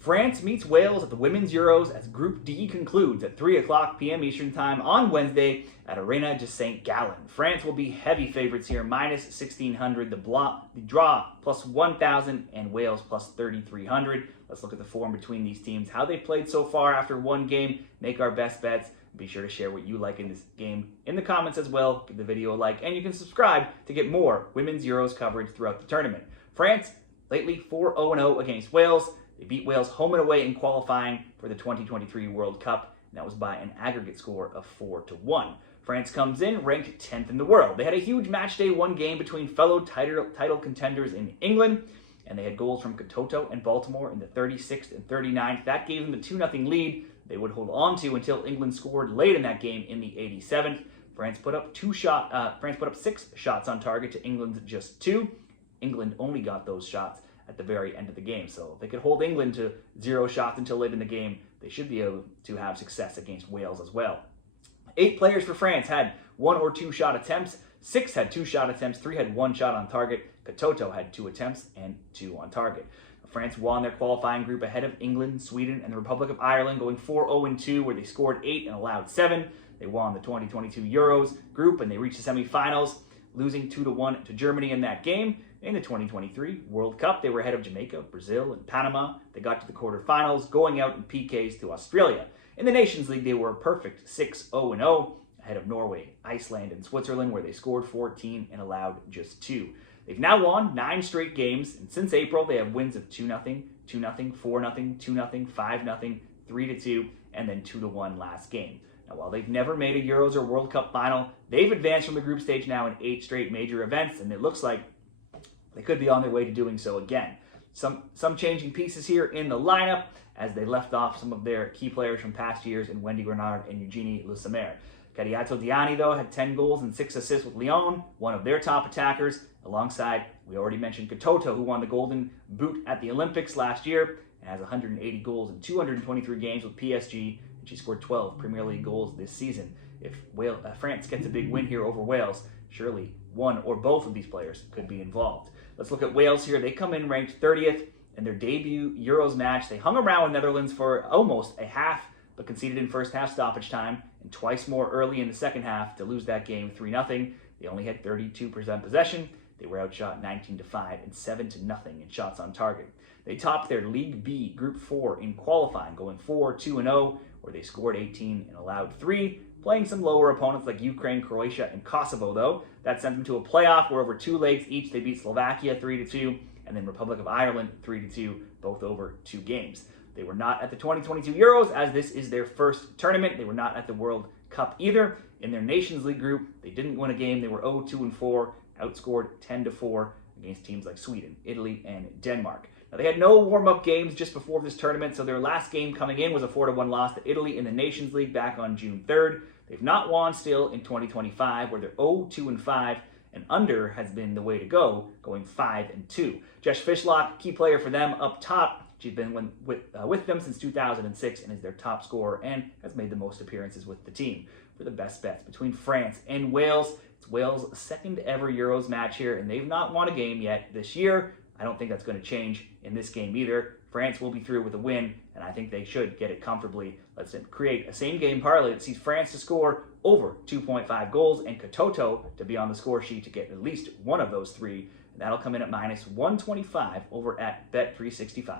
France meets Wales at the Women's Euros as Group D concludes at 3 o'clock p.m. Eastern Time on Wednesday at Arena de St. Gallen. France will be heavy favorites here, minus 1,600, the draw plus 1,000, and Wales plus 3,300. Let's look at the form between these teams, how they played so far after one game, make our best bets. Be sure to share what you like in this game in the comments as well. Give the video a like, and you can subscribe to get more Women's Euros coverage throughout the tournament. France, lately 4-0-0 against Wales. They beat Wales home and away in qualifying for the 2023 World Cup, and that was by an aggregate score of 4-1. France comes in ranked 10th in the world. They had a huge matchday one game between fellow title contenders in England, and they had goals from Katoto and Baltimore in the 36th and 39th. That gave them a 2-0 lead they would hold on to until England scored late in that game in the 87th. France put up 6 shots on target to England's just 2. England only got those shots at the very end of the game. So if they could hold England to 0 shots until late in the game, they should be able to have success against Wales as well. 8 players for France had 1 or 2 shot attempts. 6 had 2 shot attempts. 3 had 1 shot on target. Katoto had 2 attempts and 2 on target. France won their qualifying group ahead of England, Sweden, and the Republic of Ireland, going 4-0-2, where they scored 8 and allowed 7. They won the 2022 Euros group, and they reached the semifinals, losing 2-1 to Germany in that game. In the 2023 World Cup, they were ahead of Jamaica, Brazil, and Panama. They got to the quarterfinals, going out in PKs to Australia. In the Nations League, they were a perfect 6-0-0, ahead of Norway, Iceland, and Switzerland, where they scored 14 and allowed just 2. They've now won 9 straight games, and since April, they have wins of 2-0, 2-0, 4-0, 2-0, 5-0, 3-2, and then 2-1 last game. Now, while they've never made a Euros or World Cup final, they've advanced from the group stage now in 8 straight major events, and it looks like they could be on their way to doing so again. Some changing pieces here in the lineup as they left off some of their key players from past years in Wendy Grenard and Eugenie Le Sommer. Cariato Diani, though, had 10 goals and 6 assists with Lyon, one of their top attackers, alongside, we already mentioned, Katoto, who won the Golden Boot at the Olympics last year and has 180 goals in 223 games with PSG, and she scored 12 Premier League goals this season. If France gets a big win here over Wales, surely one or both of these players could be involved. Let's look at Wales here. They come in ranked 30th in their debut Euros match. They hung around with Netherlands for almost a half, but conceded in first half stoppage time and twice more early in the second half to lose that game 3-0. They only had 32% possession. They were outshot 19-5 and 7-0 in shots on target. They topped their League B Group 4 in qualifying, going 4-2-0, where they scored 18 and allowed 3. Playing some lower opponents like Ukraine, Croatia, and Kosovo, though. That sent them to a playoff where over 2 legs each they beat Slovakia 3-2, and then Republic of Ireland 3-2, both over 2 games. They were not at the 2022 Euros, as this is their first tournament. They were not at the World Cup either. In their Nations League group, they didn't win a game. They were 0-2-4, outscored 10-4 against teams like Sweden, Italy, and Denmark. Now, they had no warm-up games just before this tournament, so their last game coming in was a 4-1 loss to Italy in the Nations League back on June 3rd. They've not won still in 2025, where they're 0-2-5, and under has been the way to go, going 5-2. Jess Fishlock, key player for them up top. She's been with them since 2006 and is their top scorer and has made the most appearances with the team. For the best bets between France and Wales, it's Wales' second ever Euros match here, and they've not won a game yet this year. I don't think that's going to change in this game either. France will be through with a win, and I think they should get it comfortably. Let's create a same-game parlay that sees France to score over 2.5 goals and Katoto to be on the score sheet to get at least one of those 3. And that'll come in at minus 125 over at Bet365.